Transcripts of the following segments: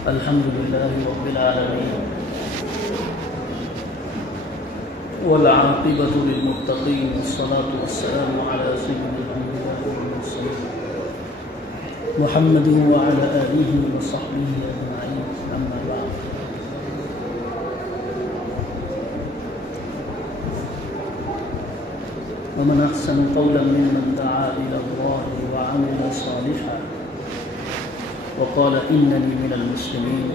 الحمد لله رب العالمين والعاقبة للمتقين والصلاة والسلام على سيد الأنبياء والمرسلين محمد وعلى آله وصحبه أجمعين أما بعد ومن أحسن قولا ممن دعا إلى الله وعمل صالحا وقال إنني من المسلمين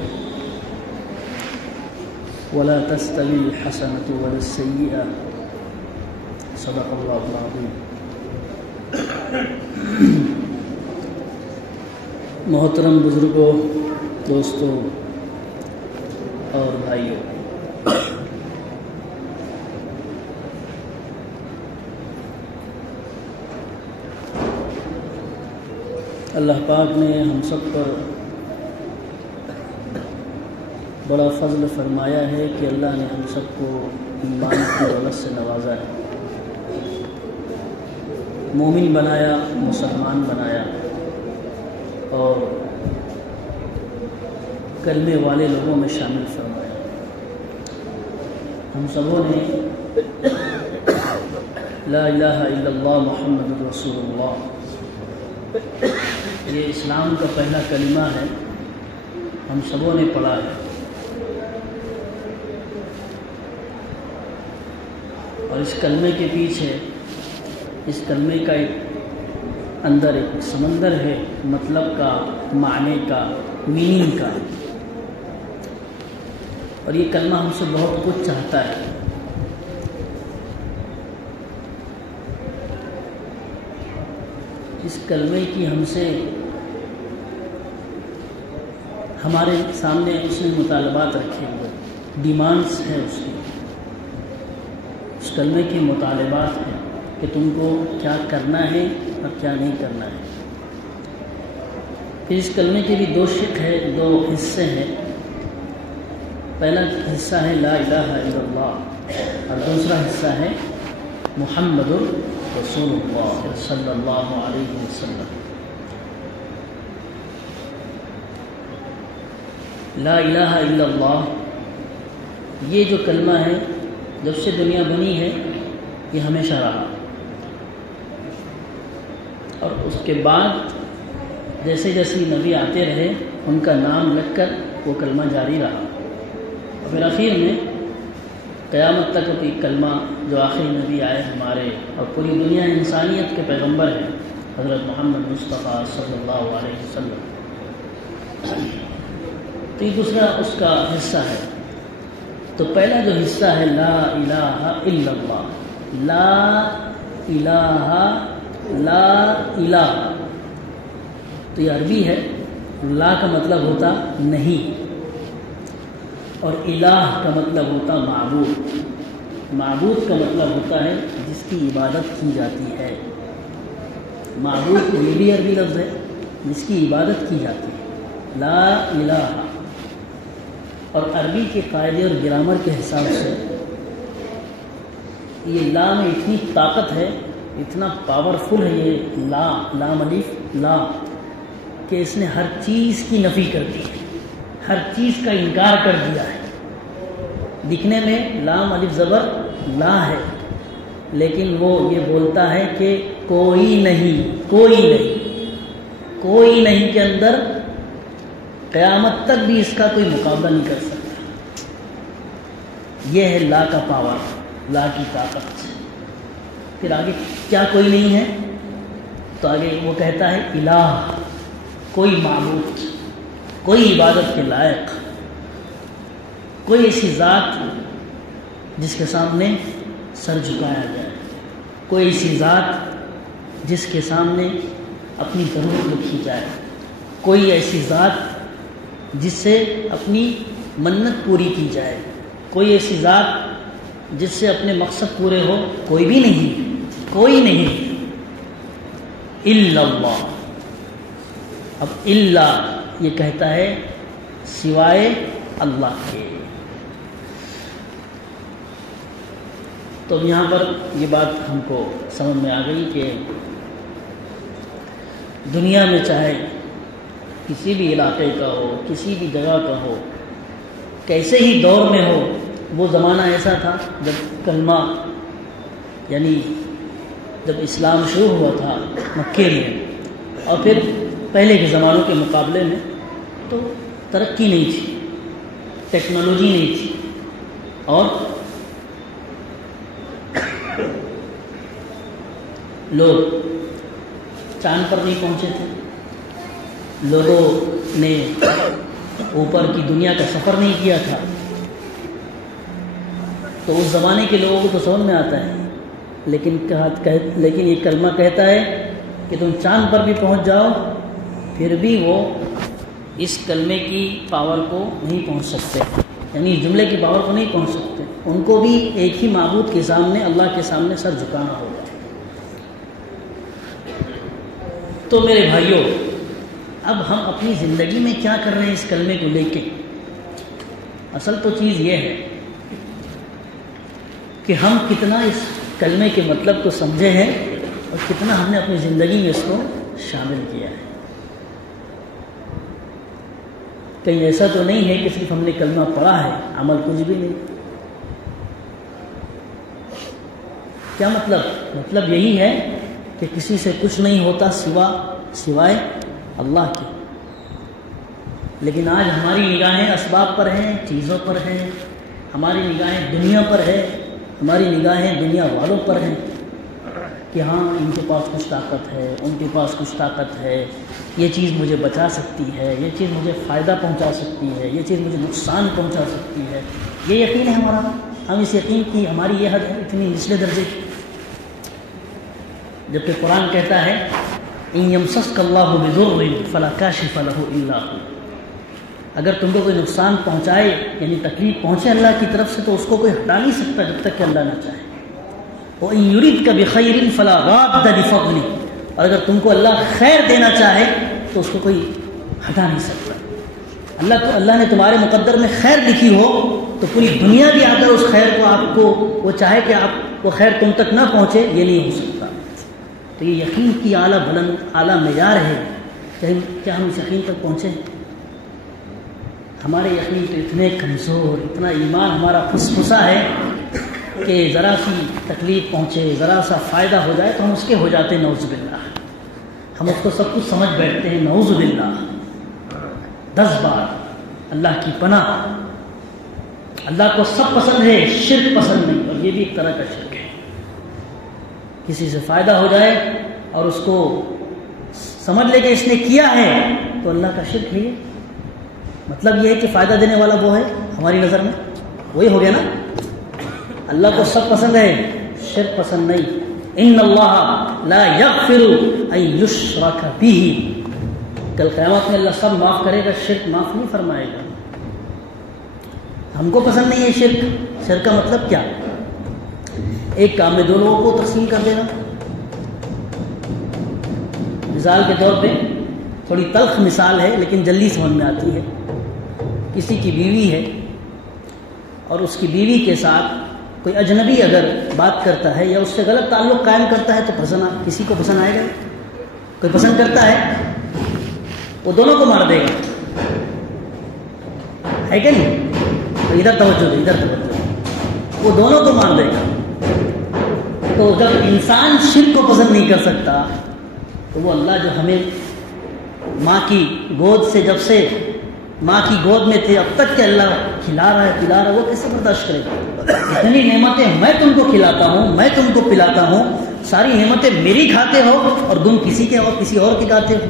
ولا تستوي الحسنة ولا السيئة صدق الله العظيم. محترم بزرگوں، دوستوں اور بھائیوں، اللہ پاک نے ہم سب پر بڑا فضل فرمایا ہے کہ اللہ نے ہم سب کو ایمان کی دولت سے نوازا ہے، مومن بنایا، مسلمان بنایا اور کلمے والے لوگوں میں شامل فرمایا۔ ہم سبوں نے لا الہ الا اللہ محمد رسول اللہ، یہ اسلام کا پہلا کلمہ ہے، ہم سبوں نے پڑھا ہے، اور اس کلمے کے پیچھے، اس کلمے کا اندر ایک سمندر ہے، مطلب کا، معنی کا، میننگ کا، اور یہ کلمہ ہم سے بہت کچھ چاہتا ہے۔ اس کلمے کی ہم سے، ہمارے سامنے اس نے مطالبات رکھے ہوئے، ڈیمانڈس ہیں اس کی، اس کلمے کے مطالبات ہیں کہ تم کو کیا کرنا ہے اور کیا نہیں کرنا ہے۔ پھر اس کلمے کے بھی دو شق ہے، دو حصے ہیں۔ پہلا حصہ ہے لا الہ الا اللہ، اور دوسرا حصہ ہے محمد رسول اللہ صلی اللہ علیہ وسلم۔ لا الہ الا اللہ، یہ جو کلمہ ہے، جب سے دنیا بنی ہے یہ ہمیشہ رہا، اور اس کے بعد جیسے جیسے نبی آتے رہے ان کا نام لکھ کر وہ کلمہ جاری رہا، اور پھر آخر میں قیامت تک بھی کلمہ، جو آخری نبی آئے ہمارے اور پوری دنیا انسانیت کے پیغمبر ہیں، حضرت محمد مصطفیٰ صلی اللہ علیہ وسلم۔ تو یہ دوسرا اس کا حصہ ہے۔ تو پہلا جو حصہ ہے لا الہ الا اللہ، لا الہ، لا الہ، تو یہ عربی ہے۔ لا کا مطلب ہوتا نہیں، اور الہ کا مطلب ہوتا معبود۔ معبود کا مطلب ہوتا ہے جس کی عبادت کی جاتی ہے۔ معبود یہ بھی عربی لفظ ہے، جس کی عبادت کی جاتی ہے، لا الہ۔ اور عربی کے قاعدے اور گرامر کے حساب سے یہ لا میں اتنی طاقت ہے، اتنا پاورفل ہے یہ لا، لام الف لا، کہ اس نے ہر چیز کی نفی کر دی ہے، ہر چیز کا انکار کر دیا ہے۔ دکھنے میں لام الف زبر لا ہے، لیکن وہ یہ بولتا ہے کہ کوئی نہیں، کوئی نہیں، کوئی نہیں کے اندر قیامت تک بھی اس کا کوئی مقابلہ نہیں کر سکتا۔ یہ ہے لا کا پاور، لا کی طاقت۔ پھر آگے کیا کوئی نہیں ہے؟ تو آگے وہ کہتا ہے الہ، کوئی معبود، کوئی عبادت کے لائق، کوئی ایسی ذات جس کے سامنے سر جھکایا جائے، کوئی ایسی ذات جس کے سامنے اپنی ضرورت لکھی جائے، کوئی ایسی ذات جس سے اپنی منت پوری کی جائے، کوئی ایسی ذات جس سے اپنے مقصد پورے ہو، کوئی بھی نہیں، کوئی نہیں الا اللہ۔ اب الا یہ کہتا ہے سوائے اللہ کے۔ تو یہاں پر یہ بات ہم کو سمجھ میں آ گئی کہ دنیا میں چاہے کسی بھی علاقے کا ہو، کسی بھی جگہ کا ہو، کیسے ہی دور میں ہو، وہ زمانہ ایسا تھا جب کلمہ یعنی جب اسلام شروع ہوا تھا مکے میں، اور پھر پہلے کے زمانوں کے مقابلے میں تو ترقی نہیں تھی، ٹیکنالوجی نہیں تھی، اور لوگ چاند پر نہیں پہنچے تھے، لوگوں نے اوپر کی دنیا کا سفر نہیں کیا تھا. تو اس زمانے کے لوگوں کو تو سمجھ میں آتا ہے، لیکن یہ کلمہ کہتا ہے کہ تم چاند پر بھی پہنچ جاؤ پھر بھی وہ اس کلمے کی پاور کو نہیں پہنچ سکتے، یعنی اس جملے کی پاور کو نہیں پہنچ سکتے. ان کو بھی ایک ہی معبود کے سامنے، اللہ کے سامنے سر جھکانا ہوگا. تو میرے بھائیوں، اب ہم اپنی زندگی میں کیا کر رہے ہیں اس کلمے کو لے کے؟ اصل تو چیز یہ ہے کہ ہم کتنا اس کلمے کے مطلب کو سمجھے ہیں اور کتنا ہم نے اپنی زندگی میں اس کو شامل کیا ہے. کہیں ایسا تو نہیں ہے کہ صرف ہم نے کلمہ پڑھا ہے، عمل کچھ بھی نہیں. کیا مطلب یہی ہے کہ کسی سے کچھ نہیں ہوتا سوائے اللہ کے. لیکن آج ہماری نگاہیں اسباب پر ہیں، چیزوں پر ہیں، ہماری نگاہیں دنیا پر ہے، ہماری نگاہیں دنیا والوں پر ہیں کہ ہاں ان کے پاس کچھ طاقت ہے، ان کے پاس کچھ طاقت ہے، یہ چیز مجھے بچا سکتی ہے، یہ چیز مجھے فائدہ پہنچا سکتی ہے، یہ چیز مجھے نقصان پہنچا سکتی ہے. یہ یقین ہے ہمارا، ہم اس یقین کی ہماری یہ حد ہے اتنی نچلے درجے کی. جبکہ قرآن کہتا ہے ان یمسسک اللہ بضر فلا کاشف له الا هو، اگر تم کو کوئی نقصان پہنچائے یعنی تکلیف پہنچے اللہ کی طرف سے تو اس کو کوئی ہٹا نہیں سکتا جب تک کہ اللہ نہ چاہے. وَإِن يُرِدْكَ بِخَيْرٍ فَلَا رَادَّ لِفَضْلِهِ، اور اگر تم کو اللہ خیر دینا چاہے تو اس کو کوئی ہٹا نہیں سکتا. اللہ نے تمہارے مقدر میں خیر لکھی ہو تو پوری دنیا بھی اگر اس خیر کو آپ کو وہ چاہے کہ آپ وہ خیر تم تک نہ پہنچے، یہ نہیں ہو سکتا. تو یہ یقین کی اعلیٰ معیار ہے. کیا ہم اس یقین تک پہنچے؟ ہمارے یقین تو اتنے کمزور، اتنا ایمان ہمارا پھسپھسا ہے کہ ذرا سی تکلیف پہنچے، ذرا سا فائدہ ہو جائے تو ہم اس کے ہو جاتے ہیں نعوذ باللہ. ہم اس کو سب کچھ سمجھ بیٹھتے ہیں نعوذ باللہ. 10 بار اللہ کی پناہ. اللہ کو سب پسند ہے، شرک پسند نہیں، اور یہ بھی ایک طرح کا شرک ہے. کسی سے فائدہ ہو جائے اور اس کو سمجھ لے کہ اس نے کیا ہے تو اللہ کا شرک ہے. مطلب یہ ہے کہ فائدہ دینے والا وہ ہے ہماری نظر میں، وہی ہو گیا نا. اللہ کو سب پسند ہے، شرک پسند نہیں. ان اللہ لا یغفر ان یشرک بہ، کل قیامت میں اللہ سب معاف کرے گا، شرک معاف نہیں فرمائے گا. ہم کو پسند نہیں ہے شرک. شرک کا مطلب کیا؟ ایک کام میں 2 لوگوں کو تقسیم کر دینا. مثال کے طور پہ تھوڑی تلخ مثال ہے لیکن جلدی سمجھ میں آتی ہے. کسی کی بیوی ہے اور اس کی بیوی کے ساتھ کوئی اجنبی اگر بات کرتا ہے یا اس سے غلط تعلق قائم کرتا ہے تو کسی کو پسند آئے گا؟ کوئی پسند کرتا ہے؟ وہ دونوں کو مار دے گا، ہے کہ نہیں؟ تو ادھر توجہ دے، ادھر توجہ دے. وہ دونوں کو مار دے گا. تو جب انسان شرک کو پسند نہیں کر سکتا تو وہ اللہ جو ہمیں ماں کی گود سے، جب سے ماں کی گود میں تھے اب تک کہ اللہ کھلا رہا ہے پلا رہا ہے، وہ کیسے برداشت کرے گا؟ اتنی نعمتیں میں تم کو کھلاتا ہوں، میں تم کو پلاتا ہوں، ساری نعمتیں میری کھاتے ہو اور تم کسی کے اور کسی اور کے کھاتے ہو.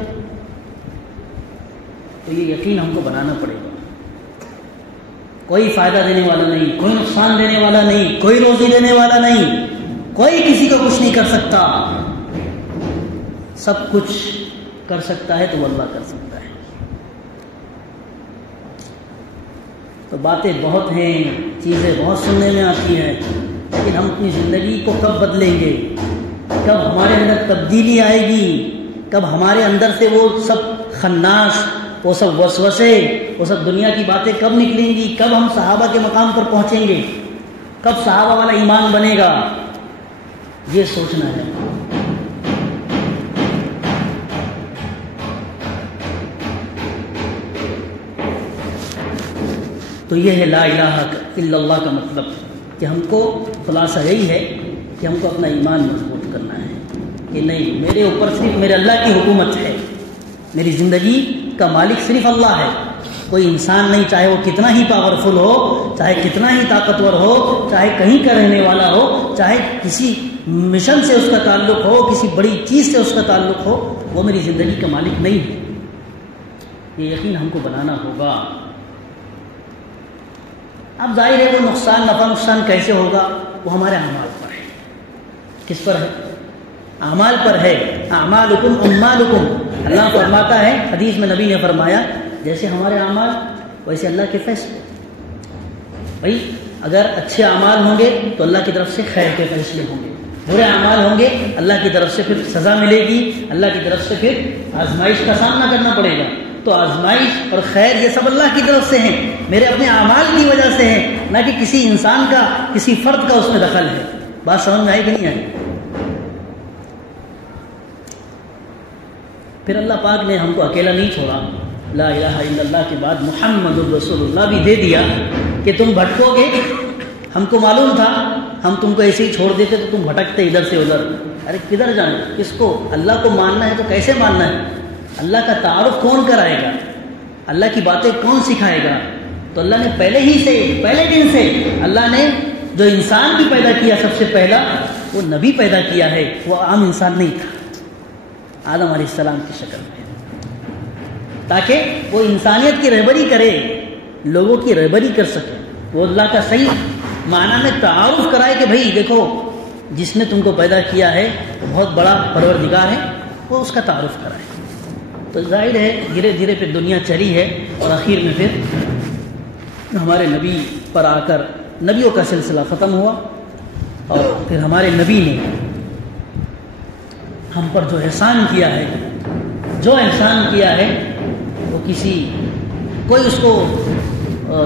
تو یہ یقین ہم کو بنانا پڑے گا. کوئی فائدہ دینے والا نہیں، کوئی نقصان دینے والا نہیں، کوئی روزی دینے والا نہیں، کوئی کسی کو کچھ نہیں کر سکتا. سب کچھ کر سکتا ہے تو وہ اللہ کر سکتا ہے. تو باتیں بہت ہیں، چیزیں بہت سننے میں آتی ہیں، لیکن ہم اپنی زندگی کو کب بدلیں گے؟ کب ہمارے اندر تبدیلی آئے گی؟ کب ہمارے اندر سے وہ سب خناس، وہ سب وسوسے، وہ سب دنیا کی باتیں کب نکلیں گی؟ کب ہم صحابہ کے مقام پر پہنچیں گے؟ کب صحابہ والا ایمان بنے گا؟ یہ سوچنا ہے. تو یہ ہے لا الہ الا اللہ کا مطلب، کہ ہم کو خلاصہ یہی ہے کہ ہم کو اپنا ایمان مضبوط کرنا ہے کہ نہیں، میرے اوپر صرف میرے اللہ کی حکومت ہے، میری زندگی کا مالک صرف اللہ ہے، کوئی انسان نہیں، چاہے وہ کتنا ہی پاورفل ہو، چاہے کتنا ہی طاقتور ہو، چاہے کہیں کا رہنے والا ہو، چاہے کسی مشن سے اس کا تعلق ہو، کسی بڑی چیز سے اس کا تعلق ہو، وہ میری زندگی کا مالک نہیں ہے۔ یہ یقین ہم کو بنانا ہوگا۔ اب ظاہر ہے وہ نقصان، نفع نقصان کیسے ہوگا، وہ ہمارے اعمال پر ہے۔ کس پر ہے؟ اعمال پر ہے۔ اعمالکم اموالکم، اللہ فرماتا ہے، حدیث میں نبی نے فرمایا، جیسے ہمارے اعمال ویسے اللہ کے فیصلے۔ بھائی اگر اچھے اعمال ہوں گے تو اللہ کی طرف سے خیر کے فیصلے ہوں گے، برے اعمال ہوں گے اللہ کی طرف سے پھر سزا ملے گی، اللہ کی طرف سے پھر آزمائش کا سامنا کرنا پڑے گا۔ تو آزمائش اور خیر یہ سب اللہ کی طرف سے ہیں، میرے اپنے اعمال کی وجہ سے ہیں، نہ کہ کسی انسان کا، کسی فرد کا اس میں دخل ہے۔ بات سمجھ میں آئی کہ نہیں آئی؟ پھر اللہ پاک نے ہم کو اکیلا نہیں چھوڑا، لا الہ الا اللہ کے بعد محمد الرسول اللہ بھی دے دیا کہ تم بھٹکو گے، ہم کو معلوم تھا، ہم تم کو ایسے ہی چھوڑ دیتے تو تم بھٹکتے ادھر سے ادھر۔ ارے کدھر جانا، کس کو؟ اللہ کو ماننا ہے تو کیسے ماننا ہے؟ اللہ کا تعارف کون کرائے گا؟ اللہ کی باتیں کون سکھائے گا؟ تو اللہ نے پہلے ہی سے، پہلے دن سے اللہ نے جو انسان بھی پیدا کیا سب سے پہلا، وہ نبی پیدا کیا ہے، وہ عام انسان نہیں تھا، آدم علیہ السلام کی شکل میں، تاکہ وہ انسانیت کی رہبری کرے، لوگوں کی رہبری کر سکے، وہ اللہ کا صحیح معنی میں تعارف کرائے کہ بھائی دیکھو جس نے تم کو پیدا کیا ہے وہ بہت بڑا پروردگار ہے، وہ اس کا تعارف کرائے۔ تو ظاہر ہے دھیرے دھیرے پھر دنیا چلی ہے، اور آخر میں پھر ہمارے نبی پر آ کر نبیوں کا سلسلہ ختم ہوا، اور پھر ہمارے نبی نے ہم پر جو احسان کیا ہے، جو احسان کیا ہے وہ کوئی اس کو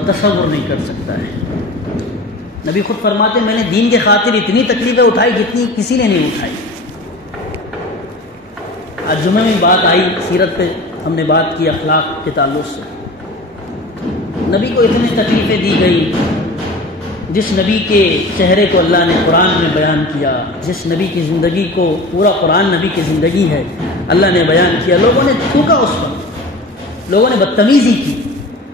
تصور نہیں کر سکتا ہے۔ نبی خود فرماتے، میں نے دین کے خاطر اتنی تکلیفیں اٹھائی جتنی کسی نے نہیں اٹھائی۔ آج جمعہ میں بات آئی، سیرت پہ ہم نے بات کی اخلاق کے تعلق سے، نبی کو اتنی تکلیفیں دی گئی، جس نبی کے چہرے کو اللہ نے قرآن میں بیان کیا، جس نبی کی زندگی کو، پورا قرآن نبی کی زندگی ہے، اللہ نے بیان کیا، لوگوں نے تھوکا اس پر، لوگوں نے بدتمیزی کی۔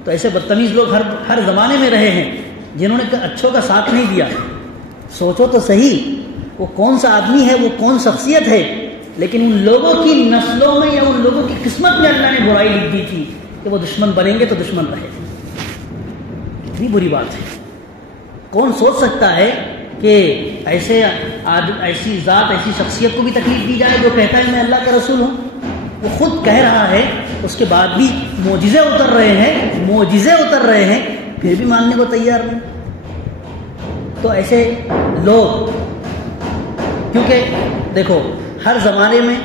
تو ایسے بدتمیز لوگ ہر زمانے میں رہے ہیں، جنہوں نے اچھوں کا ساتھ نہیں دیا۔ سوچو تو صحیح، وہ کون سا آدمی ہے، وہ کون شخصیت ہے، لیکن ان لوگوں کی نسلوں میں یا ان لوگوں کی قسمت میں اللہ نے برائی لکھ دی تھی کہ وہ دشمن بنیں گے تو دشمن رہے۔ اتنی بری بات ہے، کون سوچ سکتا ہے کہ ایسی ذات، ایسی شخصیت کو بھی تکلیف دی جائے جو کہتا ہے میں اللہ کا رسول ہوں؟ وہ خود کہہ رہا ہے، اس کے بعد بھی معجزے اتر رہے ہیں، پھر بھی ماننے کو تیار نہیں۔ تو ایسے لوگ، کیونکہ دیکھو ہر زمانے میں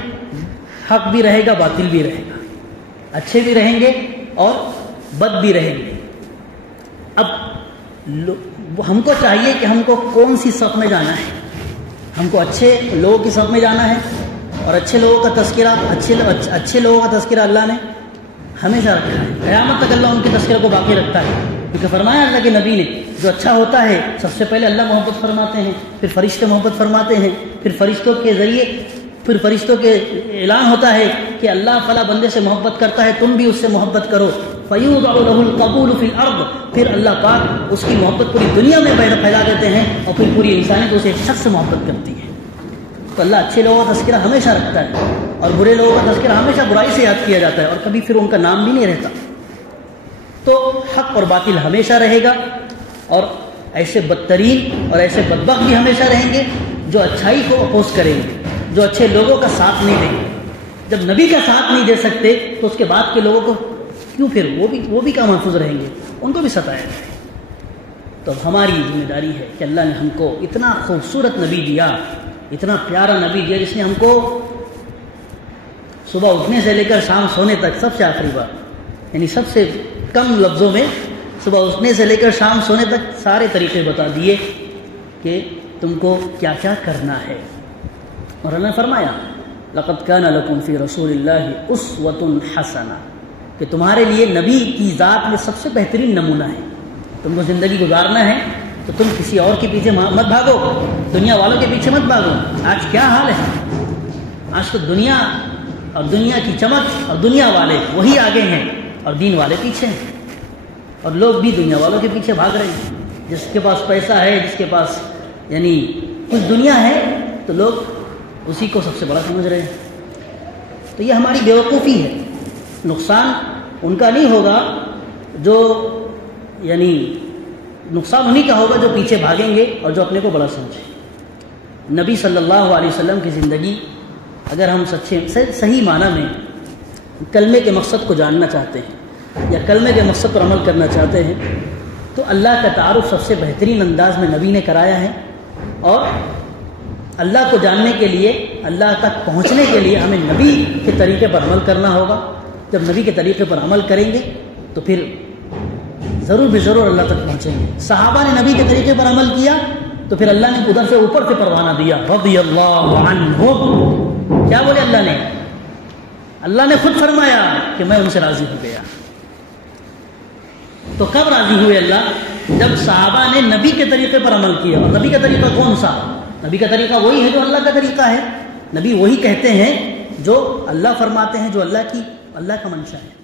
حق بھی رہے گا، باطل بھی رہے گا، اچھے بھی رہیں گے اور بد بھی رہیں گے۔ اب ہم کو چاہیے کہ ہم کو کون سی صف میں جانا ہے؟ ہم کو اچھے لوگوں کی صف میں جانا ہے، اور اچھے لوگوں کا تذکرہ اللہ نے ہمیشہ رکھا ہے، قیامت تک اللہ ان کے تذکرہ کو باقی رکھتا ہے، کیونکہ فرمایا اللہ کے نبی نے جو اچھا ہوتا ہے سب سے پہلے اللہ محبت فرماتے ہیں، پھر فرشتے محبت فرماتے ہیں، پھر فرشتوں کے ذریعے اعلان ہوتا ہے کہ اللہ فلاں بندے سے محبت کرتا ہے، تم بھی اس سے محبت کرو، فَيُوضَعُ لَهُ الْقَبُولُ فِي الْأَرْضِ، پھر اللہ پاک اس کی محبت پوری دنیا میں پھیلا دیتے ہیں، اور پھر پوری انسانیت اسے ایک شخص سے محبت کرتی ہے۔ تو اللہ اچھے لوگوں کا تذکرہ ہمیشہ رکھتا ہے، اور برے لوگوں کا تذکرہ ہمیشہ برائی سے یاد کیا جاتا ہے، اور کبھی پھر ان کا نام بھی نہیں رہتا۔ تو حق اور باطل ہمیشہ رہے گا، اور ایسے بدترین اور ایسے بدبخت بھی ہمیشہ رہیں گے جو اچھائی کو اپوز کریں گے، جو اچھے لوگوں کا ساتھ نہیں دیں گے۔ جب نبی کا ساتھ نہیں دے سکتے تو اس کے بعد کے لوگوں کو کیوں، پھر وہ بھی کہاں محفوظ رہیں گے، ان کو بھی ستایا جائے۔ تو ہماری ذمہ داری ہے کہ اللہ نے ہم کو اتنا خوبصورت نبی دیا، اتنا پیارا نبی دیا، جس نے ہم کو صبح اٹھنے سے لے کر شام سونے تک، سب سے آخری بار، یعنی سب سے کم لفظوں میں صبح اٹھنے سے لے کر شام سونے تک سارے طریقے بتا دیے کہ تم کو کیا کیا کرنا ہے۔ اور اللہ نے فرمایا لَقَدْ كَانَ لَكُمْ فِي رَسُولِ اللَّهِ أُسْوَةٌ حَسَنَةٌ، کہ تمہارے لیے نبی کی ذات میں سب سے بہترین نمونہ ہے۔ تم کو زندگی گزارنا ہے تو تم کسی اور کے پیچھے مت بھاگو، دنیا والوں کے پیچھے مت بھاگو۔ آج کیا حال ہے؟ آج تو دنیا اور دنیا کی چمک اور دنیا والے وہی آگے ہیں اور دین والے پیچھے ہیں، اور لوگ بھی دنیا والوں کے پیچھے بھاگ رہے ہیں۔ جس کے پاس پیسہ ہے، جس کے پاس یعنی کچھ دنیا ہے، تو لوگ اسی کو سب سے بڑا سمجھ رہے ہیں۔ تو یہ ہماری بیوقوفی ہے۔ نقصان ان کا نہیں ہوگا جو یعنی نقصان انہی کا ہوگا جو پیچھے بھاگیں گے اور جو اپنے کو بڑا سمجھیں۔ نبی صلی اللہ علیہ وسلم کی زندگی اگر ہم صحیح معنی میں کلمے کے مقصد کو جاننا چاہتے ہیں یا کلمے کے مقصد پر عمل کرنا چاہتے ہیں تو اللہ کا تعارف سب سے بہترین انداز میں نبی نے کرایا ہے، اور اللہ کو جاننے کے لیے، اللہ تک پہنچنے کے لیے ہمیں نبی کے طریقے پر عمل کرنا ہوگا۔ جب نبی کے طریقے پر عمل کریں گے تو پھر ضرور بھی ضرور اللہ تک پہنچیں گے۔ صحابہ نے نبی کے طریقے پر عمل کیا تو پھر اللہ نے ادھر سے اوپر سے پروانہ دیا، رضی اللہ عنہم۔ کیا بولے اللہ نے؟ اللہ نے خود فرمایا کہ میں ان سے راضی ہو گیا۔ تو کب راضی ہوئے اللہ؟ جب صحابہ نے نبی کے طریقے پر عمل کیا۔ اور نبی کا طریقہ کون سا؟ نبی کا طریقہ وہی ہے جو اللہ کا طریقہ ہے۔ نبی وہی کہتے ہیں جو اللہ فرماتے ہیں، جو اللہ کا منشا ہے۔